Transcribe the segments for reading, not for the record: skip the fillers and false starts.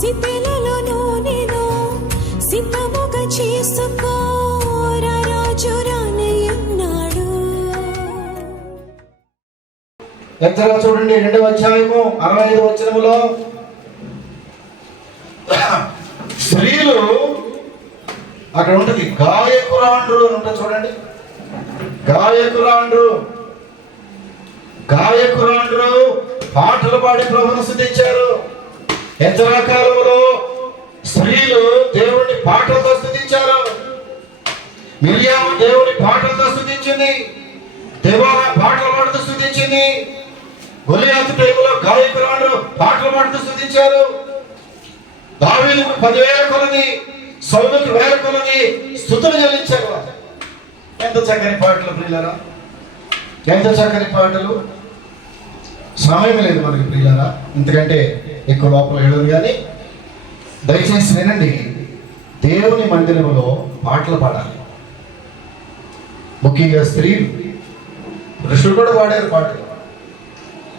సితెలలో నూనెను సిద్ధముగా చేసుకో, రాజు రానయ్యున్నాడు. ఎత్తగా చూడండి 2వ అధ్యాయము 65వ వచనములో స్త్రీలు అక్కడ ఉంటుంది, గాయకురాండ్రు అని ఉంటుంది చూడండి. గాయకురాండ్రు పాటలు పాడి ప్రభువును స్తుతించారు. ఎత్తరా కాలంలో స్త్రీలు దేవుని పాటలతో స్తుతించారు. మిరియాము దేవుని పాటలతో స్తుతించింది, దేవాలయ పాటలు పాడుతూ స్తుతించింది. గొలియాతు టైములో గాయకురాండ్రు పాటలు పాడుతూ స్తుతించారు. దావీదుకు 10,000 కొలది, సౌలుకు 1,000 కొలది స్తుతులు చెల్లించారు. ఎంత చక్కని పాటలు ప్రియులారా, ఎంత చక్కని పాటలు. సమయం లేదు మనకి ప్రియులారా, ఇంతకంటే ఎక్కువ లోపల వెళ్ళదు. కానీ దయచేసి వినండి, దేవుని మందిరములో పాటలు పాడాలి. ముఖ్యంగా స్త్రీలు, పురుషులు కూడా పాడారు పాటలు.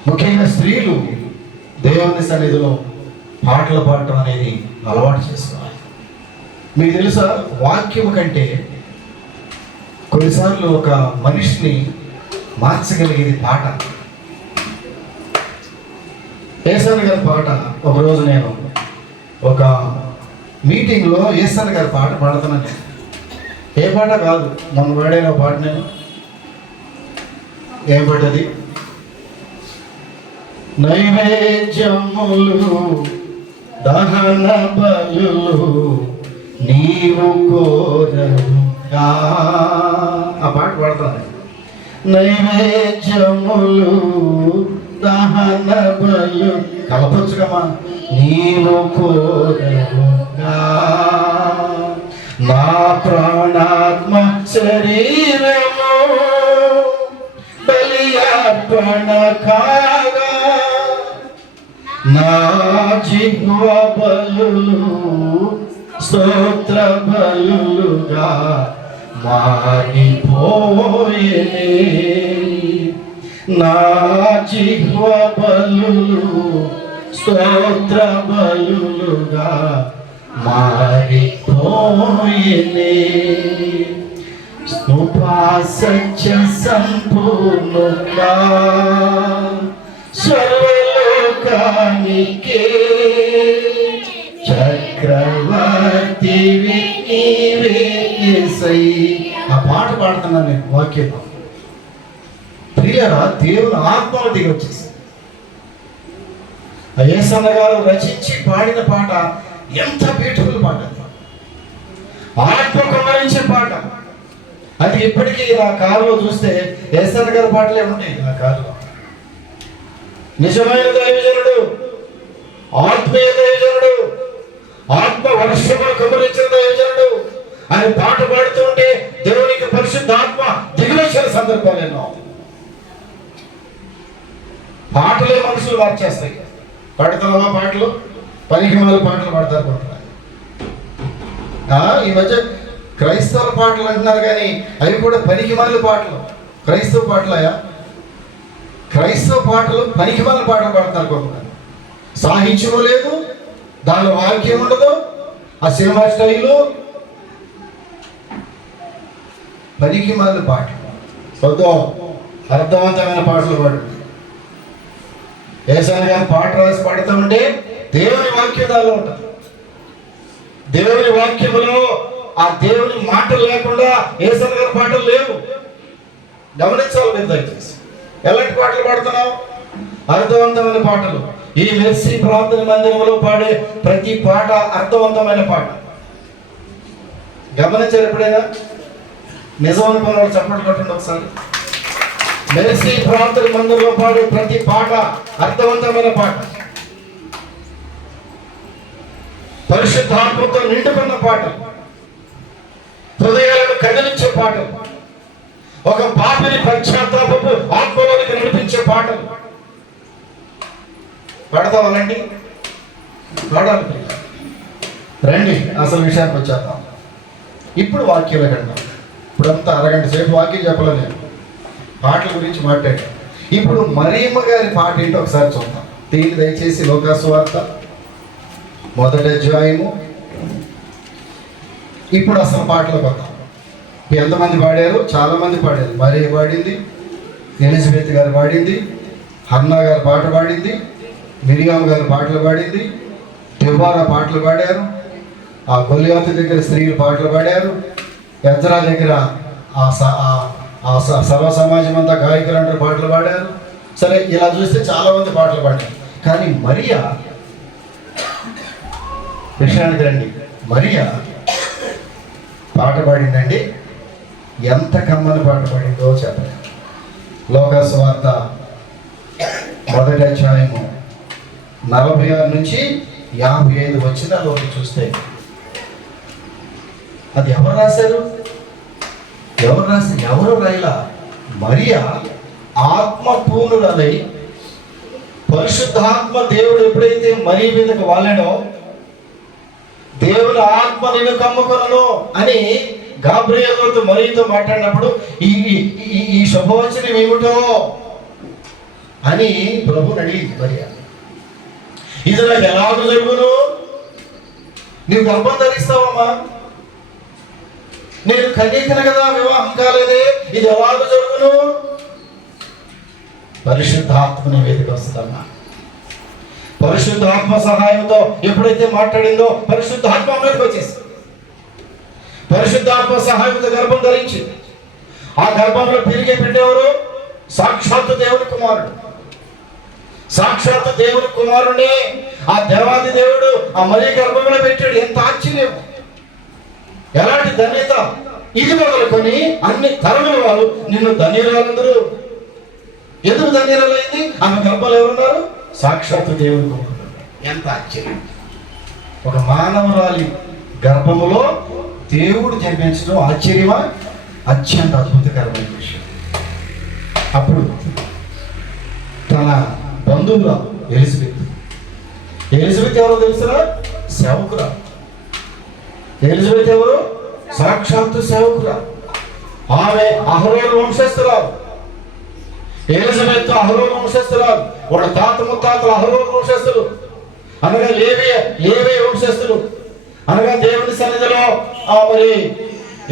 ముఖ్యంగా స్త్రీలు దేవుని సన్నిధిలో పాటలు పాడటం అనేది అలవాటు చేసుకోవాలి. మీకు తెలుసా, వాక్యము కంటే కొన్నిసార్లు ఒక మనిషిని మార్చగలిగేది పాట. ఏసన్న గారి పాట, ఒకరోజు నేను ఒక మీటింగ్లో ఏసన్న గారి పాట పాడుతున్నాను. ఏ పాట కాదు, మొన్న పాడైన పాట. నేను ఏం పాట అది? నైవేద్యములు దహన బలులు నీవు కోరగా, ఆ పాట పాడతాను. నైవేద్యములు దహన బలు కలపచ్చుకమ్మా, నీవు కోరగా నా ప్రాణాత్మ శరీరము బలియార్పణ కాగా, నా జిహ్వ బలులు స్తోత్ర బలులుగా మారిపోయేనే. నా జిహ్వ బలులు స్తోత్ర బలులుగా మారిపోయేనే. సత్య సంపూర్ణంగా సర్వలోకానికే చక్రవర్తివి నీవే యేసయ్యా. ఆ పాట పాడుతున్నాను నేను వాక్యంలో. ప్రియులారా, దేవుని ఆత్మలు దిగి వచ్చేసి యేసన్న గారు రచించి పాడిన పాట ఎంత బ్యూటిఫుల్ పాట, ఆత్మ కుమ్మరించే పాట. అది ఇప్పటికీ ఆ కారులో చూస్తే యేసన్న గారి పాటలే ఉంటాయి ఆ కారులో. నిజమైన దైవజనుడు, ఆత్మీయ దైవజనుడు, ఆత్మ వర్షమును కుమ్మరించిన దైవజనుడు అని పాట పాడుతూ ఉంటే దేవునికి పరిశుద్ధ ఆత్మ దిగివచ్చిన సందర్భాలు ఎన్నో. పాటలే మనుషులు మార్చేస్తాయి. పాడుతున్నావా పాటలు? పనికిమాల పాటలు పాడతారు కొంటున్నారు. ఈ మధ్య క్రైస్తవ పాటలు అంటున్నారు, కానీ అవి కూడా పనికిమాల పాటలు. క్రైస్తవ పాటలయా? క్రైస్తవ పాటలు పనికిమాల పాటలు పాడతారు కొంటున్నారు. సాహిత్యము లేదు, దానిలో వాక్యం ఉండదు, ఆ సినిమా స్టైలు పనికిమాల పాటలు. వద్దు, అర్థవంతమైన పాటలు పాడు. యేసన్న గారు పాట రాసి పాడుతూ ఉంటే దేవుని వాక్యం దానిలో ఉంటుంది. దేవుని వాక్యములో ఆ దేవుని మాటలు లేకుండా యేసన్న గారి పాటలు లేవు. గమనించాలి మీరు దయచేసి. ఎలాంటి పాటలు పాడుతున్నావు? అర్థవంతమైన పాటలు. ఈ మెర్సీ ప్రార్థన మందిరంలో పాడే ప్రతి పాట అర్థవంతమైన పాట. గమనించారు ఎప్పుడైనా? నిజం అనుకున్న వాళ్ళు చప్పట్లు కొట్టండి ఒకసారి. మెర్సీ ప్రార్థన మందిరంలో పాడే ప్రతి పాట అర్థవంతమైన పాట, పరిశుద్ధాత్మతో నిండుకున్న పాట, హృదయాలను కదిలించే పాటలు, ఒక పాపిని పశ్చాత్తాపపు ఆత్మలోనికి నడిపించే పాటలు. పాడతావాలండి? పాడాలి. రండి అసలు విషయానికి వచ్చేద్దాం. ఇప్పుడు వాక్యాల గంట. ఇప్పుడంతా అరగంట సేపు వాక్యం చెప్పలేదు, నేను పాటల గురించి మాట్లాడాను. ఇప్పుడు మరియమ్మ గారి పాట ఏంటో ఒకసారి చూద్దాం. దీన్ని దయచేసి లోకాసు వార్త మొదటి అధ్యాయము. ఇప్పుడు అసలు పాటలకు వద్దాం. ఎంతమంది పాడారు? చాలా మంది పాడారు. మరియ పాడింది, ఎలిజబెత్ గారు పాడింది, హన్నా గారు పాట పాడింది, మిరియాం గారు పాటలు పాడింది, దెబోరా పాటలు పాడారు, ఆ గొలియాతు దగ్గర స్త్రీలు పాటలు పాడారు, ఎజ్రా దగ్గర సర్వ సమాజం అంతా గాయకులందరూ పాటలు పాడారు. సరే, ఇలా చూస్తే చాలా మంది పాటలు పాడారు. కానీ మరియా విషయానికి రండి. మరియా పాట పాడిందండి. ఎంత కమ్మని పాట పాడిందో చెప్పండి. లోకాసు వార్త మొదటి అధ్యాయము 46 నుంచి 55 వచనాల్లోకి చూస్తే అది ఎవరు రాశారు? ఎవరు రాయలా? మరియా ఆత్మపూర్ణురాలై పరిశుద్ధాత్మ దేవుడు ఎప్పుడైతే మరి మీదకి వాళ్ళాడో, దేవుని ఆత్మ నేను కమ్ముకొనను అని గాబ్రియేలుతో మరియతో మాట్లాడినప్పుడు ఈ శుభవచనం ఏమిటో అని ప్రభువుని అడిగింది మరియా. ఇది నాకు ఎలాగ జరుగును? నీవు గర్భం ధరిస్తావమ్మా, నేను కన్యకను కదా, వివాహం కాలేదే, ఇది ఎలాగ జరుగును? పరిశుద్ధాత్మని వేదిక వస్తుందమ్మా. పరిశుద్ధాత్మ సహాయంతో ఎప్పుడైతే మాట్లాడిందో పరిశుద్ధాత్మ మీదకి వచ్చేసింది. పరిశుద్ధాత్మ సహాయంతో గర్భం ధరించి ఆ గర్భంలో పెరిగే బిడ్డెవరు? సాక్షాత్తు దేవుని కుమారుడు. సాక్షాత్తు దేవుని కుమారుడే ఆ దేవాది దేవుడు ఆ మరియ గర్భంలో పెట్టాడు. ఎంత ఆశ్చర్యం! ఎలాంటి ధన్యత! ఇది మొదలుకొని అన్ని తరముల వారు నిన్ను ధన్యురాలందరూ. ఎందుకు ధన్యురాలైంది? ఆమె గర్భంలో ఎవరున్నారు? సాక్షాత్తు దేవుని కుమారుడు. ఎంత ఆశ్చర్యం! ఒక మానవురాలి గర్భములో దేవుడు జన్మించడం ఆశ్చర్యమా? అత్యంత అద్భుతకరమైన విషయం. అప్పుడు తన బంధువుల ఎలిజబెత్ ఎవరో తెలుసురా? సేవకురా. ఎలిజబెత్ ఎవరు? సాక్షాత్తు సేవకురా. ఆమె అహరోను వంశస్థురాలు. ఎలిజబెత్ అహరోను వంశస్థురాలు. వాళ్ళ తాత ముత్తాతలు అహరోను వంశస్థులు, అనగా లేవీ వంశస్థులు, అనగా దేవుని సన్నిధిలో మరి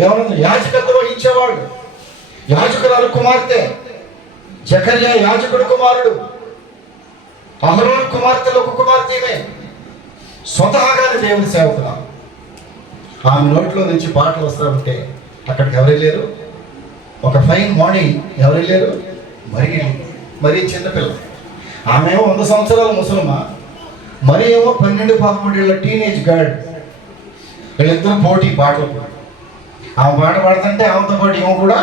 ఏమన్నా యాజకత్వం వహించేవాడు. యాజకురాలు కుమార్తె జకర్యా యాజకుడు కుమారుడు. అహరోను కుమార్తెలు ఒక కుమార్తెమే. స్వతహాగానే దేవుని సేవకురాలు. ఆమె నోట్లో నుంచి పాటలు వస్తూ ఉంటే అక్కడికి ఎవరు వెళ్ళారు? ఒక ఫైన్ మార్నింగ్ ఎవరు వెళ్ళారు? మరీ చిన్నపిల్ల. ఆమె ఏమో 100 సంవత్సరాల ముసలమా, మరి ఏమో 12-13 ఏళ్ళ టీనేజ్ గర్ల్. వీళ్ళిద్దరు పోటీ పాటలు. ఆమె పాట పాడుతుంటే ఆమెతో పాటు ఏమో కూడా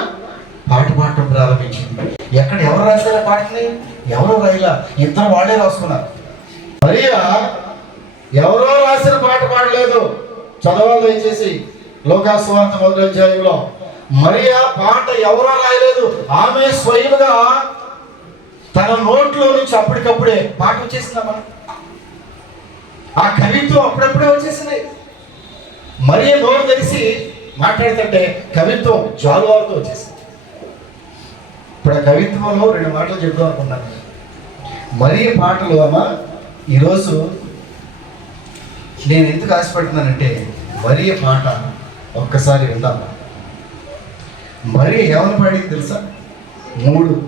పాట పాడటం ప్రారంభించింది. ఎవరు రాశారు పాటని? ఎవరో రాయిలా, ఇద్దరు వాళ్ళే రాసుకున్నారు. మరియా ఎవరో రాసిన పాట పాడలేదు. చదవాలి దయచేసి లోకాసు వార్త మొదటి అధ్యాయంలో. మరియా పాట ఎవరో రాయలేదు. ఆమె స్వయంగా తన నోట్లో నుంచి అప్పటికప్పుడే పాట వచ్చేసిందమ్మా. ఆ కవిత్వం అప్పుడప్పుడే వచ్చేసింది. మరియా నోరు తెరిచి మాట్లాడుతుంటే కవిత్వం జాలువారుతో వచ్చేసింది. ఇప్పుడు ఆ కవిత్వంలో 2 మాటలు చెప్దాం అనుకున్నాను. మరియ పాటలు అమ్మా, ఈరోజు నేను ఎందుకు ఆశపడుతున్నానంటే మరియ పాట ఒక్కసారి విందాం. మరియ ఏమని పాడింది తెలుసా?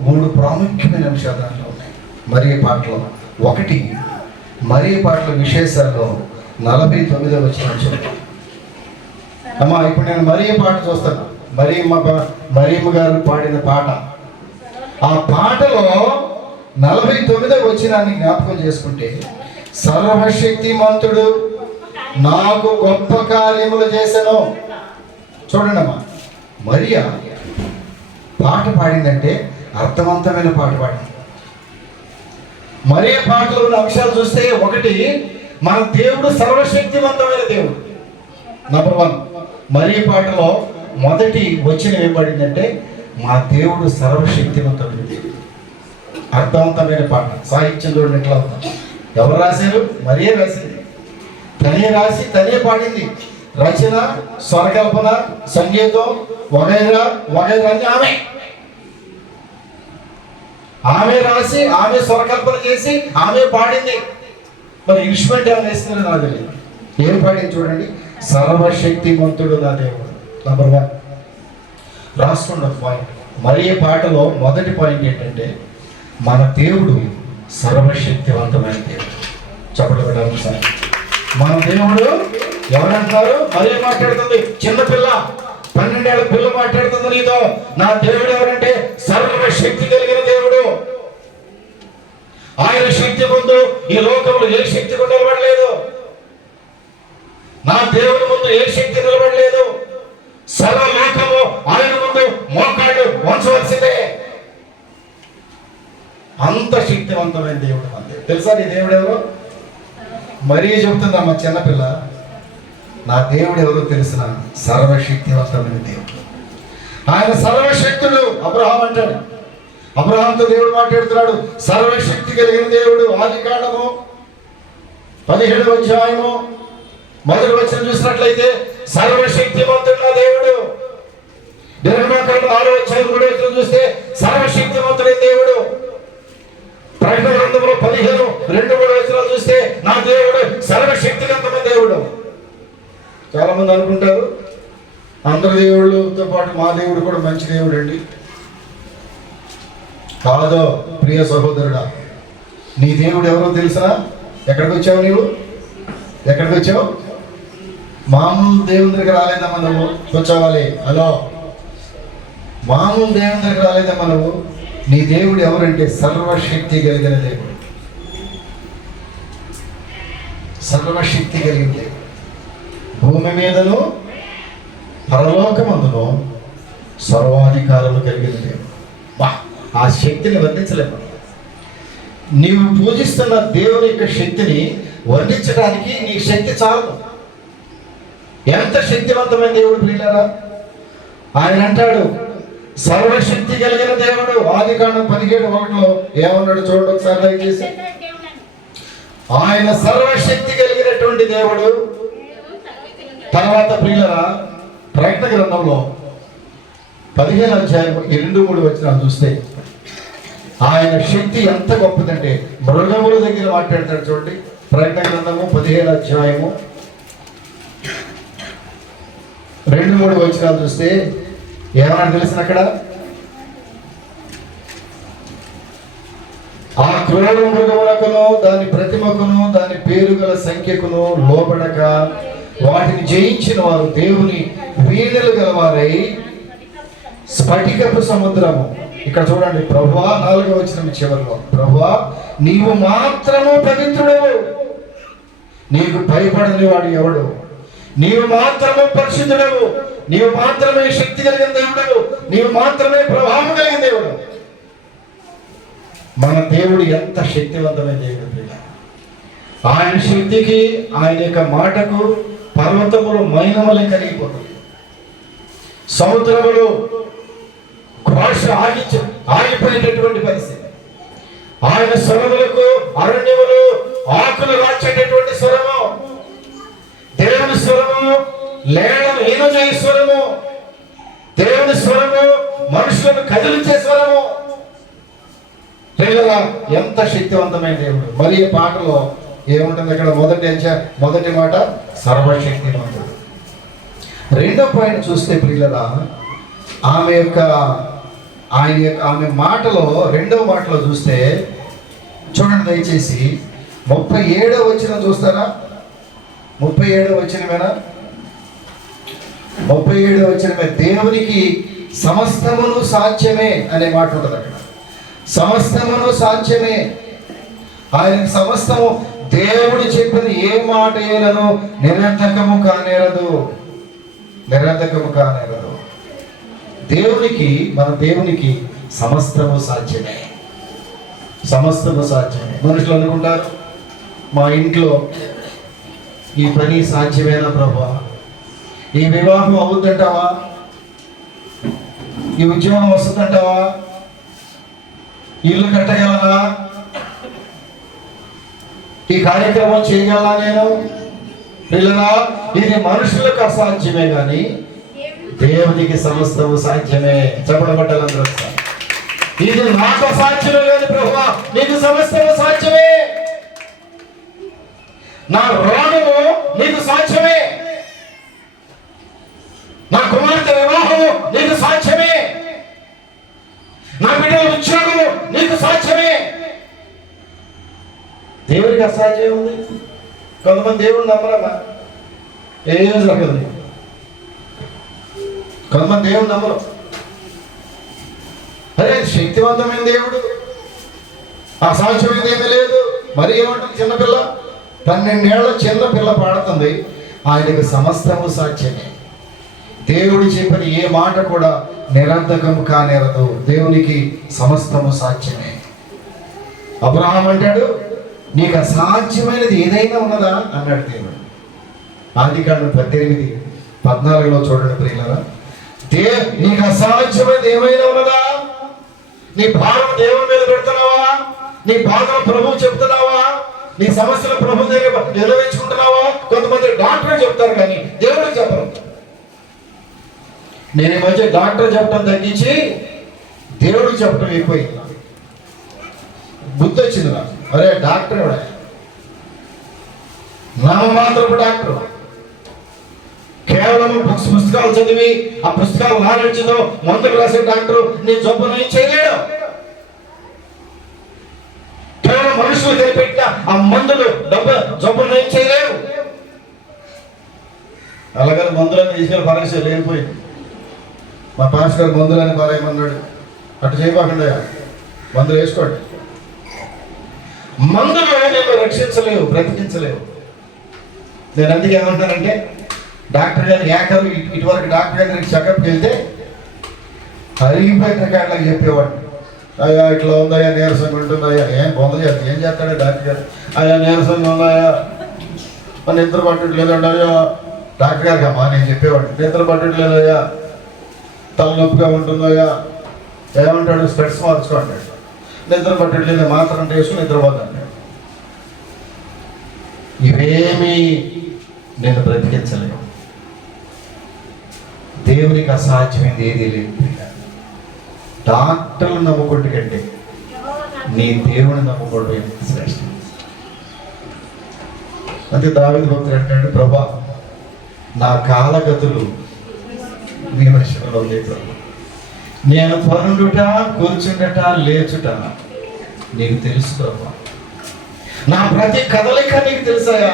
మూడు ప్రాముఖ్యమైన అంశాలు దాంట్లో ఉన్నాయి మరియ పాటలో. ఒకటి, మరియ పాటల విశేషాల్లో 49వ వచనం. అమ్మా, ఇప్పుడు నేను మరియ పాట చూస్తాను. మరియమ్మ గారు పాడిన పాట. ఆ పాటలో 49వ వచనాన్ని జ్ఞాపకం చేసుకుంటే, సర్వశక్తిమంతుడు నాకు గొప్ప కార్యములు చేశాను. చూడండి అమ్మా, మరియా పాట పాడిందంటే అర్థవంతమైన పాట పాడింది. మరియ పాటలో ఉన్న అంశాలు చూస్తే, ఒకటి, మన దేవుడు సర్వశక్తివంతమైన దేవుడు. నంబర్ 1, మరియ పాటలో మొదటి వచనం ఏం పడిందంటే, మా దేవుడు సర్వశక్తివంతమైన దేవుడు. అర్థవంతమైన పాట. సాహిత్యం చూడండి ఎట్లా ఉందా. ఎవరు రాశారు? మరియే రాసింది. తనే రాసి తనే పాడింది. రచన, స్వరకల్పన, సంగీతం వగైరా అన్ని ఆమె రాసి, ఆమె స్వరకల్పన చేసి, ఆమె పాడింది. మరి ఇన్స్ట్రుమెంట్ ఏమైనా వేస్తున్నారో నాకు తెలియదు. ఏం పాడింది చూడండి, సర్వశక్తిమంతుడు నా దేవుడు. నంబర్ 1 రాసుకున్న పాయింట్. మరి ఈ పాటలో మొదటి పాయింట్ ఏంటంటే మన దేవుడు సర్వశక్తివంతమైన దేవుడు. చెప్పండి పెట్టాలి సార్. మన దేవుడు ఎవరంటారు? మరి మాట్లాడుతుంది చిన్నపిల్ల, 12 ఏళ్ల పిల్ల మాట్లాడుతుంది నీతో. నా దేవుడు ఎవరంటే సర్వశక్తి కలిగిన దేవుడు. ఆయన శక్తి ముందు ఈ లోకంలో ఏ శక్తి కూడా నిలబడలేదు. నా దేవుని ముందు ఏ శక్తి నిలబడలేదు. సర్వలోకము ఆయన ముందు మోకాళ్ళు వంచవలసిందే. అంత శక్తివంతమైన దేవుడు మన దేవుడు. తెలుసా నీ దేవుడు ఎవరు? మరీ చెబుతుందమ్మా చిన్నపిల్ల, నా దేవుడు ఎవరో తెలిసిన సర్వశక్తివంతమైన దేవుడు. ఆయన సర్వశక్తుడు. అబ్రహాం అంటాడు, అబ్రహాంతో దేవుడు మాట్లాడుతున్నాడు, సర్వశక్తి కలిగిన దేవుడు. ఆదికాండము 17వ అధ్యాయము 1వ వచనం చూసినట్లయితే సర్వశక్తివంతుడు నా దేవుడు. నిర్గమకాండం 6వ అధ్యాయం 3వ వచనం చూస్తే సర్వశక్తివంతుడైన దేవుడు. ప్రకటన గ్రంథంలో 15:2-3 వచనాలు చూస్తే నా దేవుడు సర్వశక్తివంతమైన దేవుడు. చాలా మంది అనుకుంటారు అందరి దేవుళ్ళతో పాటు మా దేవుడు కూడా మంచి దేవుడు అండి. కాదో ప్రియ సహోదరుడా, నీ దేవుడు ఎవరో తెలుసా? ఎక్కడికి వచ్చావు నీవు? ఎక్కడికి వచ్చావు? మామూలు దేవుని దగ్గర రాలేదమ్మా నువ్వు. కూర్చోవాలి. హలో, మామూలు దేవుని దగ్గర రాలేదమ్మా నువ్వు. నీ దేవుడు ఎవరంటే సర్వశక్తి కలిగిన దేవుడు. సర్వశక్తి కలిగిన దేవుడు. భూమి మీదను పరలోకమందును సర్వాధికారులు కలిగిన దేవుడు. ఆ శక్తిని వర్ణించలేము. నీవు పూజిస్తున్న దేవుని యొక్క శక్తిని వర్ణించడానికి నీ శక్తి చాలు. ఎంత శక్తివంతమైన దేవుడు ప్రియులారా. ఆయన అంటాడు సర్వశక్తి కలిగిన దేవుడు. ఆదికాండం 17:1 ఏమన్నాడు చూడండి ఒకసారి దయచేసి. ఆయన సర్వశక్తి కలిగినటువంటి దేవుడు. తర్వాత ప్రియులారా ప్రకటన గ్రంథంలో 15వ అధ్యాయం 2-3 వచనాలు చూస్తే ఆయన శక్తి ఎంత గొప్పదంటే మృగముల దగ్గర మాట్లాడతాడు చూడండి. ప్రకటన గ్రంథము 15వ అధ్యాయము 2-3 వచనాలు చూస్తే ఏమన్నా తెలిసిన అక్కడ, ఆ క్రూర మృగములకును దాని ప్రతిమకును దాని పేరు గల సంఖ్యకును లోబడక వాటిని జయించిన వారు దేవుని వీణులు గలవారై స్ఫటికపు సముద్రము. ఇక్కడ చూడండి ప్రభువా 4వ వచనం చివరిలో, ప్రభువా నీవు మాత్రము పవిత్రుడవు, నీకు భయపడని వాడు ఎవడు, నీవు మాత్రమే పరిశుద్ధుడవు, నీవు మాత్రమే శక్తి కలిగిన దేవుడు, నీవు మాత్రమే ప్రభావం కలిగిన దేవుడు. మన దేవుడు ఎంత శక్తివంతమైన దేవుడు. ఆయన శక్తికి, ఆయన యొక్క మాటకు పర్వతములు మైనమలే కరిగిపోతుంది. సముద్రములు ఘోష ఆగిపోయేటటువంటి పరిస్థితి. ఆయన స్వరములకు అరణ్యములు ఆకులు రాచేటటువంటి స్వరము. దేవుని స్వరము లేడను ఈనజేయ స్వరము. దేవుని స్వరము మనుషులను కదిలించే స్వరము. ఎంత శక్తివంతమైన దేవుడు. మరి ఈ పాటలో ఏముంటుంది అక్కడ? మొదటి మాట సర్వశక్తివంతుడు. రెండో పాయింట్ చూస్తే ప్రియులరా ఆమె మాటలో 2వ మాటలో చూస్తే చూడండి దయచేసి 37వ వచనం చూస్తారా? 37వ వచనమేనా? 37వ వచనమే. దేవునికి సమస్తమును సాధ్యమే అనే మాట ఉంటుంది అక్కడ. సమస్తమును సాధ్యమే. ఆయనకి సమస్తము. దేవుడు చెప్పిన ఏ మాట ఏలను నిరర్థకము కానేరదు. నిరర్థకము కానేరదు. దేవునికి, మన దేవునికి సమస్తము సాధ్యమే. సమస్తము సాధ్యమే. మనుషులు అనుకుంటారు మా ఇంట్లో ఈ పని సాధ్యమేనా ప్రభువా? ఈ వివాహం అవుతుందంటావా? ఈ ఉద్యోగం వస్తుందంటావా? ఇల్లు కట్టగలనా? ఈ కార్యక్రమం చేయగలనా నేను? పిల్లలా, ఇది మనుషులకు అసాధ్యమే కానీ దేవునికి సమస్తము సాధ్యమే. చెప్పబడ్డాలందరూ ఇది నాకు అసాధ్యమే లేదు ప్రభువా, నీకు సమస్తము సాధ్యమే. నా రోగము నీకు సాధ్యమే, నా కుమార్తె వివాహము నీకు సాధ్యమే, నా బిడ్డల ఉద్యోగము నీకు సాధ్యమే. దేవుడికి అసాధ్యం ఉంది. కొంతమంది దేవుడు నమ్మరమ్మా, ఏం జరగదు. కొంతమంది దేవుడు నమ్మరు. అరే శక్తివంతమైన దేవుడు, అసాధ్యమైనది ఏమీ లేదు. మరి ఏమంటుంది చిన్నపిల్ల, 12 ఏళ్ల చిన్న పిల్ల పాడుతుంది, ఆయనకు సమస్తము సాధ్యమే. దేవుడు చెప్పిన ఏ మాట కూడా నిరర్ధకము కానేరదు. దేవునికి సమస్తము సాధ్యమే. అబ్రహాం అంటాడు, నీకు అసాధ్యమైనది ఏదైనా ఉన్నదా అన్నాడు దేవుడు. ఆదికాండం 18:14 చూడండి ప్రియులారా. నీకు అసాధ్యమైనది ఏమైనా ఉన్నదా? నీ భారం దేవుని మీద పెడుతున్నావా? నీ బాధను ప్రభువు చెప్తున్నావా? నీ సమస్యలు ప్రభు దగ్గర నిర్వహించుకుంటున్నావా? కొంతమంది డాక్టర్ చెప్తారు కానీ దేవుడు చెప్పరు. నేను ఈ మధ్య డాక్టర్ చెప్పడం తగ్గించి దేవుడు చెప్పడం ఎక్కువైంది. బుద్ధి వచ్చింది నాకు. అరే డాక్టర్ ఎవడ, నామమాత్రపు డాక్టర్, కేవలం పుస్తకాలు చదివి ఆ పుస్తకాలు నాలెడ్జ్తో మందులు రాసే డాక్టర్ నీ జబ్బును ఏం చేయలేడు. కేవలం మనుషులు కనిపెట్టిన ఆ మందులు జబ్బును ఏం చేయలేవు. అలాగే మందులని తీసుకెళ్ళి పరీక్ష లేకపోయింది. మా పాస్టర్ గారు మందులని పారేయమన్నాడు. అటు చేయకుండా మందులు వేసుకోండి. మందులు నేను రక్షించలేవు, బ్రతికించలేవు. నేను అందుకే ఏమంటానంటే, డాక్టర్ గారు ఇటువరకు డాక్టర్ గారికి చెకప్కి వెళ్తే అరిగిపోయిన కాళ్ళకి చెప్పేవాడు, అయ్యా ఇట్లా ఉందయ్యా, నీరసంగా ఉంటుందయ్యా. ఏం పొందలేదు, ఏం చేస్తాడు డాక్టర్ గారు? అయ్యా నీరసంగా ఉందయ్యా, నిద్ర పట్టట్లేదండి అయ్యా. డాక్టర్ గారికి అమ్మా నేను చెప్పేవాడు, నిద్ర పట్టట్లేదయ్యా, తలనొప్పిగా ఉంటుందయ్యా. ఏమంటాడు? స్పెట్స్ మార్చుకోండి. నిద్ర పట్టట్లేదు, మాత్రం వేసుకుని నిద్రపోతాడు. ఇవేమీ నేను బ్రతికించలేను. దేవునికి అసాధ్యమైంది ఏదీ లేదు. డాక్టర్లు నమ్ముకుంటు కంటే నీ దేవుని నమ్ముకోవడం శ్రేష్టం. అంతే దావీదు భక్తుడు అంటాడు, ప్రభా నా కాలగతులు నీ వశంలో లేదు. నేను పరుండుట, కూర్చుండట, లేచుట నీకు తెలుసు ప్రభా. నా ప్రతి కదలిక నీకు తెలుసాయా?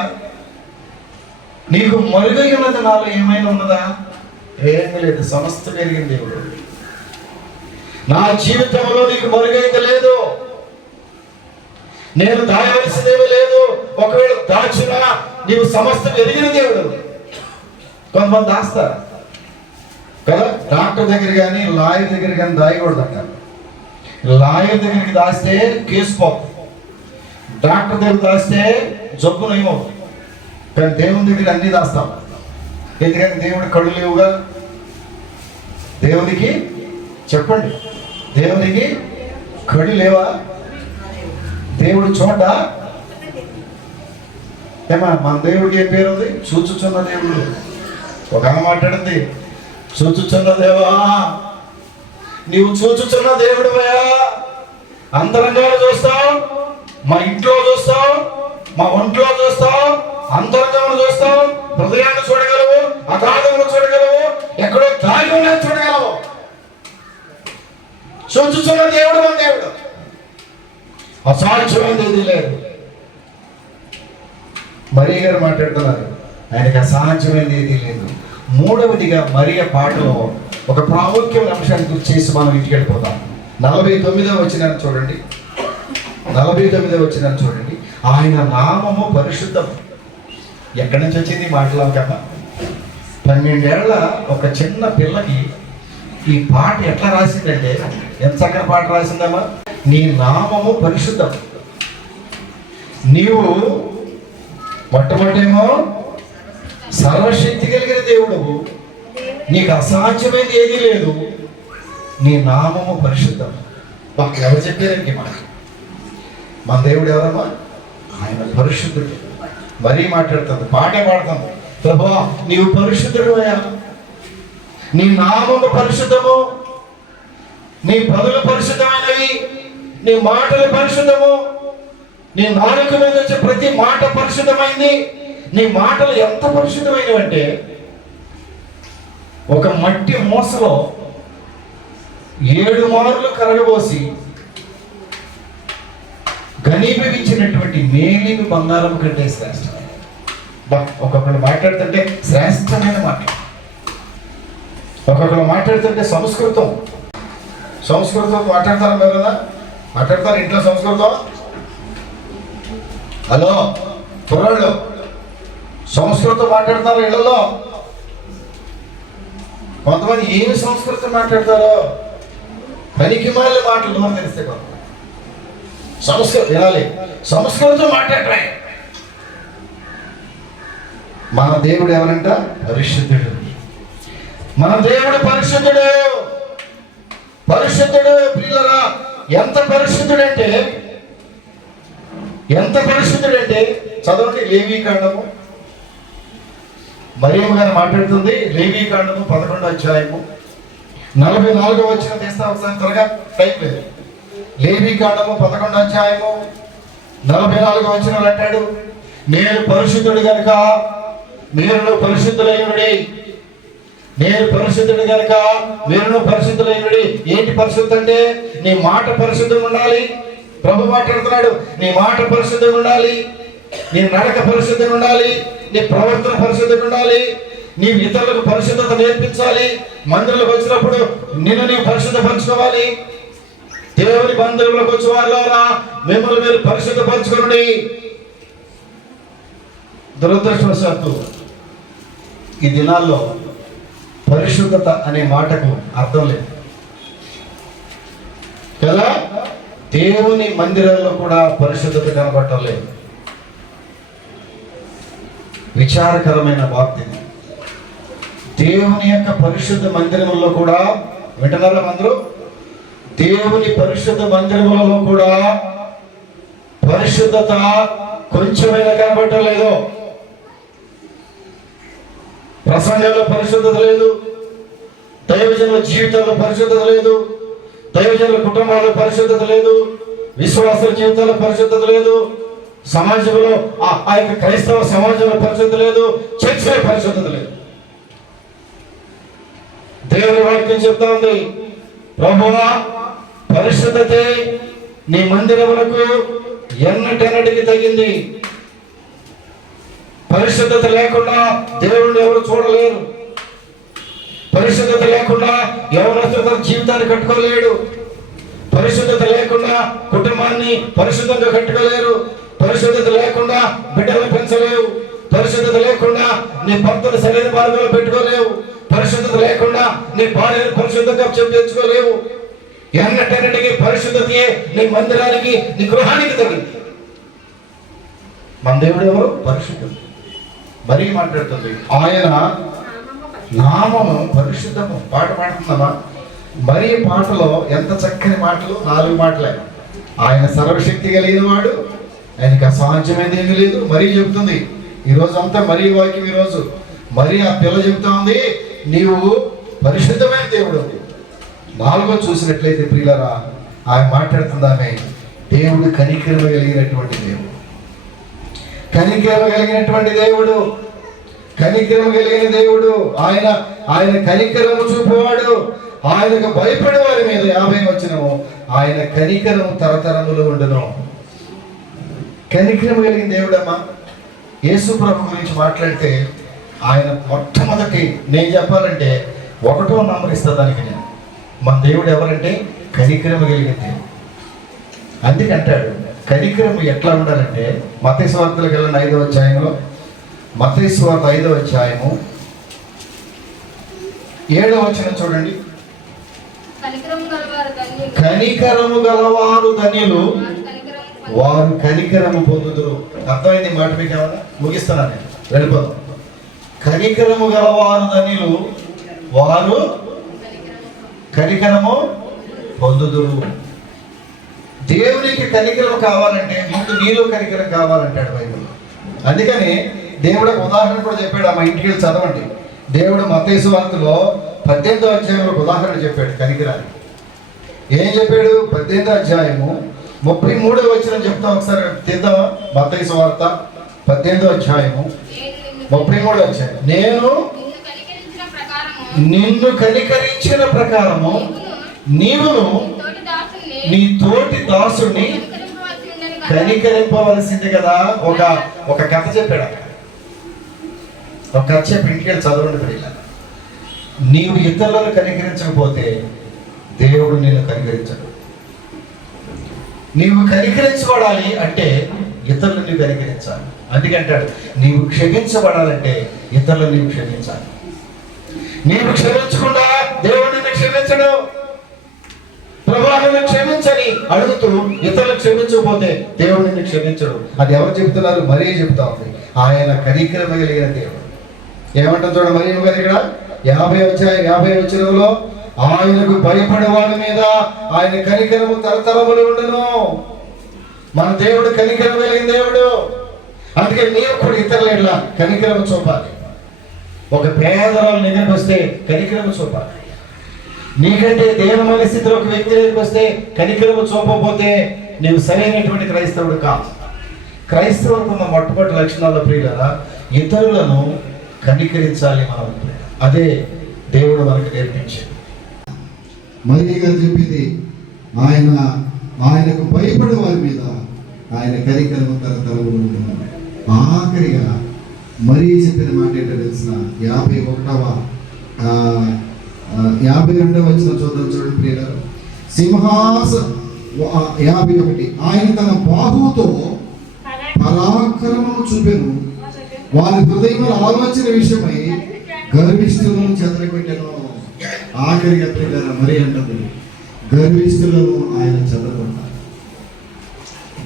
నీకు మరుగై ఉన్నది నాలో ఏమైనా ఉన్నదా? ఏమీ లేదు. సమస్తం ఎరిగిన దేవుడు. నా జీవితంలో నీకు మరుగైతే లేదు. నేను దాయవలసిందేమీ లేదు. ఒకవేళ దాచినా నీవు సమస్తం ఎరిగిన దేవుడు. కొంతమంది దాస్తారు కదా, డాక్టర్ దగ్గర కానీ లాయర్ దగ్గర కానీ దాయకూడదు అంటారు. లాయర్ దగ్గరికి దాస్తే కేసు పోతుంది, డాక్టర్ దగ్గర దాస్తే జబ్బు నయమవుతుంది. కానీ దేవుని దగ్గర అన్నీ దాస్తాం. ఎందుకంటే దేవుడి కళ్ళు లేవుగా. దేవునికి చెప్పండి, దేవునికి కళ్ళు లేవా? దేవుడు చూడ ఏమా? మన దేవుడికి ఏ పేరు ఉంది? చూచుచున్న దేవుడు. ఒక ఆమె మాట్లాడింది, చూచుచున్న దేవా, నీవు చూచుచున్న దేవుడివయ్యా. అంతరంగాలు చూస్తావు, మా ఇంట్లో చూస్తావు, మా ఒంట్లో చూస్తావు, అంతరంగంలో చూస్తావు, హృదయాన్ని చూడగలవు, అగాధములు చూడగలవు, ఎక్కడో దాగి ఉన్నది చూడగలవు. చూచుచున్న దేవుడు మన దేవుడు. అసాధ్యమైనది ఏదీ లేదు. మరియ గారు మాట్లాడుతున్నారు, ఆయనకి అసాధ్యమైనది ఏదీ లేదు. మూడవదిగా మరియ పాటలో ఒక ప్రాముఖ్యమైన అంశాన్ని గుర్తు చేసి మనం ఇంటికి వెళ్ళిపోతాం. 49వ వచనాన్ని చూడండి. 49వ వచనాన్ని చూడండి. ఆయన నామము పరిశుద్ధం. ఎక్కడి నుంచి వచ్చింది మాటలు కదా? 12 ఏళ్ల ఒక చిన్న పిల్లకి ఈ పాట ఎట్లా రాసిందంటే, ఎంత చక్కని పాట రాసిందమ్మా. నీ నామము పరిశుద్ధం. నీవు మొట్టమొదటేమో సర్వశక్తి కలిగిన దేవుడు, నీకు అసాధ్యమైనది ఏదీ లేదు. నీ నామము పరిశుద్ధం. ఎవరు చెప్పారండి మాట? మన దేవుడు ఎవరమ్మా? ఆయన పరిశుద్ధుడు. మరీ మాట్లాడుతుంది, పాటే పాడుతుంది, ప్రభువా నీవు పరిశుద్ధుడు అయ్యా, నీ నామము పరిశుద్ధము, నీ పదులు పరిశుద్ధమైనవి, నీ మాటలు పరిశుద్ధము. నీ నాలుక మీద వచ్చే ప్రతి మాట పరిశుద్ధమైంది. నీ మాటలు ఎంత పరిశుద్ధమైనవంటే ఒక మట్టి మూసలో 7 మార్లు కరగబోసి ఘనీభవించినటువంటి మేలిమి బంగారం కంటే శ్రేష్టమైన. ఒక్కొక్కరు మాట్లాడుతుంటే శ్రేష్టమైన మాట, ఒక్కొక్కరు మాట్లాడుతుంటే సంస్కృతం మాట్లాడతారు. ఎవరైనా మాట్లాడతారు ఇంట్లో సంస్కృతం? హలో కుర్రాళ్ళు, సంస్కృతం మాట్లాడతారు ఇళ్లలో. కొంతమంది ఏమి సంస్కృతం మాట్లాడతారో పనికిమాలిన మాటలు నోరు తెలిస్తే కొంత సంస్కృతం వినాలి, సంస్కృతం మాట్లాడరా. మన దేవుడు ఎవరంట? పరిశుద్ధుడు. మన దేవుడు పరిశుద్ధుడు. ప్రియులరా, ఎంత పరిశుద్ధుడంటే చదవండి లేవీకాండము. మరియమ్మ గారు మాట్లాడుతుంది. లేవీకాండము 11వ అధ్యాయము 44వ వచనం తీస్తా ఒకసారి త్వరగా, టైం లేదు. లేవీకాండము 11వ అధ్యాయము 44వ వచనం అంటాడు, నేను పరిశుద్ధుడు గనుక మీరును పరిశుద్ధులైనడి. ఏంటి పరిశుద్ధి అంటే? నీ మాట పరిశుద్ధంగా ఉండాలి. ప్రభు మాట్లాడుతున్నాడు, నీ మాట పరిశుద్ధంగా ఉండాలి, నీ నడక పరిశుద్ధంగా ఉండాలి, నీ ప్రవర్తన పరిశుద్ధంగా ఉండాలి, నీ ఇతరులకు పరిశుద్ధత నేర్పించాలి. మందిరంలోకి వచ్చినప్పుడు నిన్ను నీవు పరిశుద్ధపరచుకోవాలి. దేవుని మందిరంలోకి వచ్చే వారిలోనా మిమ్మల్ని మీరు పరిశుద్ధపరచుకోండి. దురదృష్టవశాత్తు ఈ దినాల్లో పరిశుద్ధత అనే మాటకు అర్థం లేదు కదా. దేవుని మందిరాల్లో కూడా పరిశుద్ధత కనబడటం లేదు. విచారకరమైన వార్త. దేవుని యొక్క పరిశుద్ధ మందిరములో కూడా, వింటున్నారా అందరూ? దేవుని పరిశుద్ధ మందిరములలో కూడా పరిశుద్ధత కొంచెమైనా కనబడటం లేదు. ప్రసంగాల్లో పరిశుద్ధత లేదు, దైవజనుల జీవితాల్లో పరిశుద్ధత లేదు, దైవజనుల కుటుంబాల్లో పరిశుద్ధత లేదు, విశ్వాసుల జీవితాల్లో పరిశుద్ధత లేదు, సమాజంలో ఆ యొక్క క్రైస్తవ సమాజంలో పరిశుద్ధత లేదు, చర్చిలో పరిశుద్ధత లేదు. దేవుని వాక్యం చెప్తా ఉంది, ప్రభువా పరిశుద్ధతే నీ మందిరములకు ఎన్నటెన్నటికి తగింది. పరిశుద్ధత లేకుండా దేవుడిని ఎవరు చూడలేరు. పరిశుద్ధత లేకుండా ఎవరు తన జీవితాన్ని కట్టుకోలేడు. పరిశుద్ధత లేకుండా కుటుంబాన్ని పరిశుద్ధంగా కట్టుకోలేరు. పరిశుద్ధత లేకుండా బిడ్డలను పెంచలేవు. పరిశుద్ధత లేకుండా నీ భర్తను సరైన మార్గంలో పెట్టుకోలేవు. పరిశుద్ధత లేకుండా నీ భార్యను పరిశుద్ధంగా తెచ్చుకోలేవు. ఎన్నటన్నిటికీ పరిశుద్ధతే నీ మందిరానికి, నీ గృహానికి తగింది. మన దేవుడు ఎవరు? పరిశుద్ధుడు. మరీ మాట్లాడుతుంది, ఆయన నామము పరిశుద్ధము. పాట పాడుతుందమ్మా. మరి పాటలో ఎంత చక్కని మాటలు, 4 మాటలే. ఆయన సర్వశక్తి కలిగిన వాడు, ఆయనకి అసాధ్యమైనది ఏమీ లేదు. మరీ చెబుతుంది ఈరోజు అంతా మరీ వాక్యం. ఈరోజు మరి ఆ పిల్ల చెబుతా ఉంది, నీవు పరిశుద్ధమైన దేవుడు. 4 చూసినట్లయితే ప్రియులరా, ఆయన మాట్లాడుతుంది, ఆమె దేవుడు కనికరము కలిగినటువంటి దేవుడు. కనికరము కలిగిన దేవుడు. ఆయన కనికరము చూపేవాడు. ఆయనకు భయపడే వారి మీద 50 వచనము, ఆయన కనికరము తరతరములు ఉండును. కనికరము కలిగిన దేవుడమ్మా. యేసు ప్రభు గురించి మాట్లాడితే ఆయన మొట్టమొదటి నేను చెప్పాలంటే 1వ నంబర్ ఇస్తా దానికి. నేను మన దేవుడు ఎవరంటే కనికరము కలిగిన దేవుడు. అందుకంటాడు కనికరము ఎట్లా ఉండాలంటే, మత్తయి సువార్తలకు వెళ్ళిన 5వ అధ్యాయంలో, మత్తయి సువార్త 5వ అధ్యాయము 7వ వచనం చూడండి. కనికరము గలవారు ధన్యులు, వారు కనికరము పొందుదురు. అర్థమైంది మాట మీకు ఏమన్నా? ముగిస్తున్నాను నేను, వెళ్ళిపోతాం. కనికరము గలవారు ధన్యులు, వారు కనికరము పొందుదురు. దేవునికి కనికరం కావాలంటే ముందు నీలో కనికరం కావాలంటాడు బైబిల్. అందుకని దేవుడు ఒక ఉదాహరణ కూడా చెప్పాడు. మా ఇంటికి వెళ్ళి చదవండి. దేవుడు మత్తయి సువార్తలో 18వ అధ్యాయంలో ఉదాహరణ చెప్పాడు కనికరాన్ని. ఏం చెప్పాడు? 18వ అధ్యాయము 33వ వచనం చెప్తాం, ఒకసారి తీద్దామా? మత్తయి సువార్త 18వ అధ్యాయము 33వ అధ్యాయం. నేను నిన్ను కనికరించిన ప్రకారము నీవును నీ తోటి దాసుని కనికరింపవలసింది కదా. ఒక కథ చెప్పాడు అక్కడ. ఒక కథ చెప్పి ఇంటికి వెళ్ళి చదవండి పిల్లలు. నీవు ఇతరులను కనికరించకపోతే దేవుడు నిన్ను కనికరించడు. నీవు కనికరించబడాలి అంటే ఇతరులను కనికరించాలి. అందుకంటాడు నీవు క్షమించబడాలంటే ఇతరులను నీవు క్షమించాలి. నీవు క్షమించకుండా దేవుడు నిన్ను క్షమించడు. ప్రభావాలను క్షమించని అడుగుతూ ఇతరులు క్షమించకపోతే దేవుడు నిన్ను క్షమించడు. అది ఎవరు చెప్తున్నారు? మరీ చెప్తా ఉంది. ఆయన కనికరమగలిగిన దేవుడు. ఏమంటారు చూడ మరి గారు ఇక్కడ 50వ వచనంలో, ఆయనకు భయపడే వాళ్ళ మీద ఆయన కనికరము తరతరములు ఉండను. మన దేవుడు కనికరం కలిగిన దేవుడు. అందుకే నీవు కూడా ఇతరుల ఎడల కనికరము చూపాలి. ఒక పేదరాలు దగ్గరికి వస్తే కనికరము చూపాలి. నీకంటే దేవమైన స్థితిలో ఒక వ్యక్తి దగ్గరికి వస్తే కనికరము చూపకపోతే నీవు సరైనటువంటి క్రైస్తవుడు కాదు. క్రైస్తవులకు ఉన్న మొట్టమొదటి లక్షణాల ప్రియులారా, ఇతరులను కనికరించాలి మనం. అదే దేవుడు మనకు నేర్పించేది. మరి గారు చెప్పింది, ఆయనకు భయపడే వారి మీద ఆయన కనికరము తరతరములు ఉండును. ఆఖరిగా మరీ చెప్పిన మాట ఏంటో తెలిసిన 52వ వచనం చూడండి ప్రియులారా. 51 ఆయన తన బాహువుతో పరాక్రమము చూపెను, వారి హృదయంలో ఆలోచన విషయమై గర్విష్ఠులను చెదరగొట్టెను. ఆఖరిగా ప్రియులారా మరి అంటది, గర్విష్ఠులను ఆయన చెదరగొట్టాలి.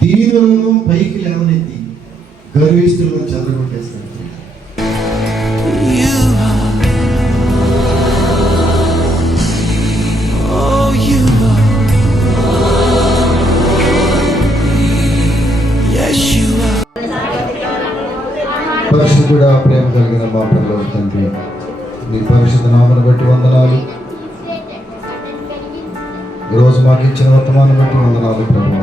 దీనులను పైకి లేవనెత్తి గర్విష్ఠులను చెదరగొట్టేస్తారు. పరిశుద్ధుడా, ప్రేమ కలిగిన మా పరలోక తండ్రి, నీ పరిశుద్ధ నామమును బట్టి వందనాలు. ఈరోజు మాకు ఇచ్చిన వర్తమానం బట్టి వందనాలు ప్రభువా.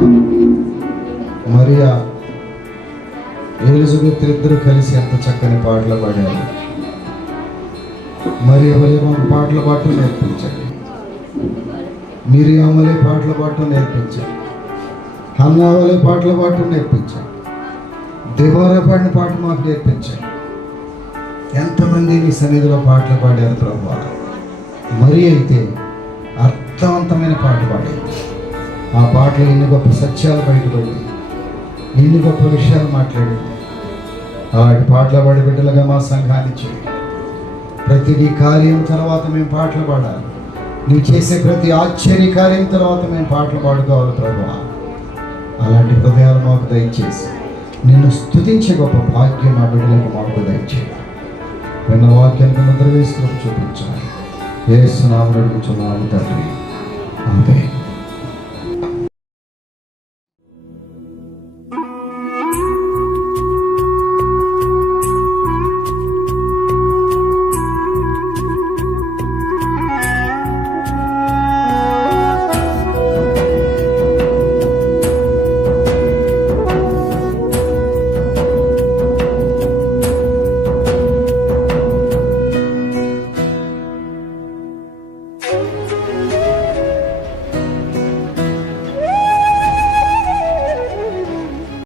మరియా ఎలిజబెత్ ఇద్దరు కలిసి ఎంత చక్కని పాటలు పాడారు. మరియా వలె మాకు పాటలు పాటలు నేర్పించండి. మిరియా వలె పాటలు పాటలు నేర్పించండి. హన్నా వలె పాటలు పాటలు నేర్పించండి. దేవారా పాడిన పాట మాకు నేర్పించండి. ఎంతమంది నీ సన్నిధిలో పాటలు పాడారు ప్రభువా. మరి అయితే అర్థవంతమైన పాట పాడేది. ఆ పాటలో ఎన్ని గొప్ప సత్యాలు బయటపడింది, ఎన్ని గొప్ప విషయాలు మాట్లాడింది. అలాంటి పాటలు పాడే బిడ్డలుగా మా సంఘాన్ని చేయండి. ప్రతి నీ కార్యం తర్వాత మేము పాటలు పాడాలి. నీ చేసే ప్రతి ఆశ్చర్య కార్యం తర్వాత మేము పాటలు పాడుకోవాలి ప్రభువా. అలాంటి హృదయాలు మాకు దయచేసి నిన్ను స్తుతించే గొప్ప భాగ్యం మా బిడ్డలకు మాకు దయచేయాలి. నిన్న వాక్యానికి ముద్ర వేసుకుని చూపించాలి. యేసు నామమున అడుగుచున్నాము తండ్రి, ఆమేన్.